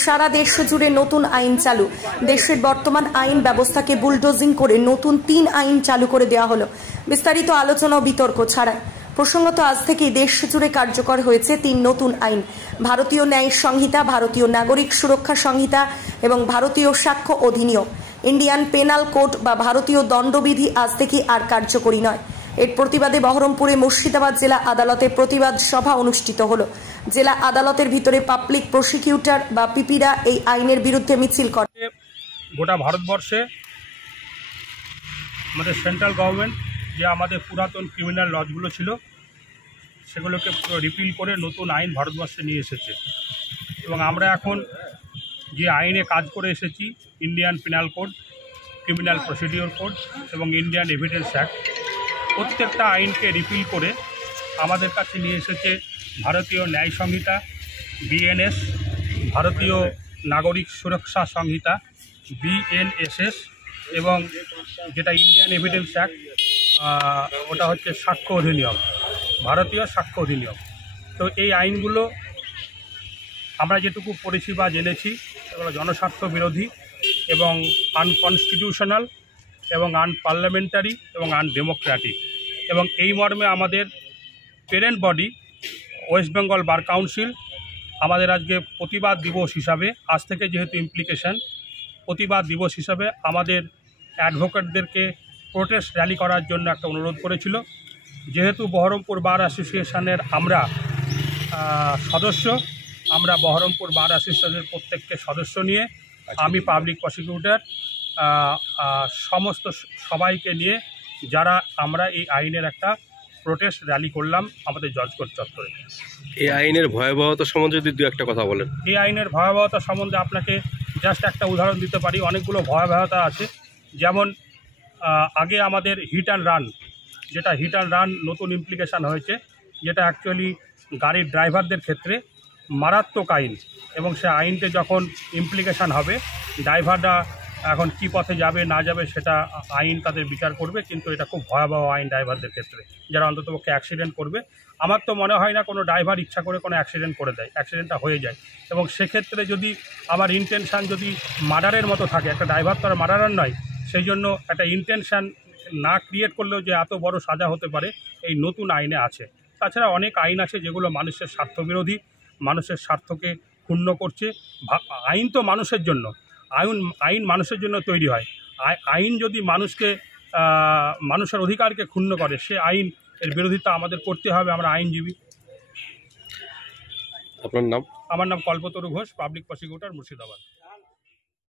সারা দেশ জুড়ে নতুন আইন চালু। দেশের বর্তমান আইন ব্যবস্থাকে বুলডোজিং করে নতুন 3 আইন চালু করে দেওয়া হলো। বিস্তারিত আলোচনা ও বিতর্ক ছাড়াই প্রসঙ্গত আজ থেকেই দেশ জুড়ে কার্যকর হয়েছে 3 নতুন আইন। ভারতীয় ন্যায় সংহিতা, ভারতীয় নাগরিক সুরক্ষা সংহিতা এবং ভারতীয় সাক্ষ্য অধিনিয়ম। ইন্ডিয়ান পেনাল কোড বা ভারতীয় দণ্ডবিধি আজ থেকে আর কার্যকরী নয়। এর প্রতিবাদে বহরমপুরে মুর্শিদাবাদ জেলা আদালতে প্রতিবাদ সভা অনুষ্ঠিত হলো। জেলা আদালতের ভিতরে পাবলিক প্রসিকিউটর বা পিপিরা এই আইনের বিরুদ্ধে মিছিল করে। গোটা ভারতবর্ষে আমাদের সেন্ট্রাল গভর্নমেন্ট যে আমাদের পুরাতন ক্রিমিনাল লজগুলো ছিল সেগুলোকে পুরো রিপিল করে নতুন আইন ভারতবর্ষে নিয়ে এসেছে এবং আমরা এখন যে আইনে কাজ করে এসেছি Indian penal code, criminal procedure code এবং ইন্ডিয়ান এভিডেন্স অ্যাক্ট, প্রত্যেকটা আইনকে রিপিল করে আমাদের কাছে নিয়ে এসেছে ভারতীয় ন্যায় সংহিতা বিএনএস, ভারতীয় নাগরিক সুরক্ষা সংহিতা বিএনএসএস এবং যেটা ইন্ডিয়ান এভিডেন্স অ্যাক্ট ওটা হচ্ছে সাক্ষ্য অধিনিয়ম, ভারতীয় সাক্ষ্য অধিনিয়ম। তো এই আইনগুলো আমরা যেটুকু পড়েছি বা জেনেছি এগুলো জনস্বার্থ বিরোধী এবং আনকনস্টিটিউশনাল এবং আনপার্লামেন্টারি এবং আনডেমোক্রেটিক। এবং এই মর্মে আমাদের parent body West Bengal bar council আমাদের আজকে প্রতিবাদ দিবস হিসাবে, আজ থেকে যেহেতু ইমপ্লিকেশন, প্রতিবাদ দিবস হিসাবে আমাদের অ্যাডভোকেটদেরকে প্রোটেস্ট র্যালি করার জন্য একটা অনুরোধ করেছিল। যেহেতু বহরমপুর বার অ্যাসোসিয়েশনের আমরা সদস্য, আমরা বহরমপুর বার অ্যাসোসিয়েশনের প্রত্যেককে সদস্য নিয়ে আমি পাবলিক প্রসিকিউটর সমস্ত সবাইকে নিয়ে যারা আমরা এই আইনের একটা প্রোটেস্ট র্যালি করলাম আমাদের জজ কোর্ট চত্বরে। এই আইনের ভয়াবহতা সম্বন্ধে যদি দু একটা কথা বলেন। এই আইনের ভয়াবহতা সম্বন্ধে আপনাকে জাস্ট একটা উদাহরণ দিতে পারি। অনেকগুলো ভয়াবহতা আছে, যেমন আগে আমাদের হিট অ্যান্ড রান, যেটা হিট অ্যান্ড রান নতুন ইমপ্লিকেশান হয়েছে, যেটা অ্যাকচুয়ালি গাড়ির ড্রাইভারদের ক্ষেত্রে মারাত্মক আইন এবং সে আইনতে যখন ইমপ্লিকেশান হবে ড্রাইভাররা এখন কী পথে যাবে না যাবে সেটা আইন তাদের বিচার করবে, কিন্তু এটা খুব ভয়াবহ আইন ড্রাইভারদের ক্ষেত্রে, যারা অন্ততপক্ষে অ্যাক্সিডেন্ট করবে। আমার তো মনে হয় না কোনো ড্রাইভার ইচ্ছা করে কোনো অ্যাক্সিডেন্ট করে দেয়, অ্যাক্সিডেন্টটা হয়ে যায়। এবং সেক্ষেত্রে যদি আমার ইন্টেনশান যদি মার্ডারের মতো থাকে, একটা ড্রাইভার তো আর মার্ডারার নয়, সেই জন্য একটা ইন্টেনশান না ক্রিয়েট করলেও যে এত বড় সাজা হতে পারে এই নতুন আইনে আছে। তাছাড়া অনেক আইন আছে যেগুলো মানুষের স্বার্থবিরোধী, মানুষের স্বার্থকে ক্ষুণ্ণ করছে। আইন তো মানুষের জন্য, আইন মানুষের জন্য তৈরি হয়। আইন যদি মানুষের অধিকারকে ক্ষুণ্ণ করে, সে আইন এর বিরোধিতা আমাদের করতে হবে। আমরা আইনজীবী। আপনার নাম? আমার নাম কল্পতরু ঘোষ, পাবলিক প্রসিকিউটর, মুর্শিদাবাদ।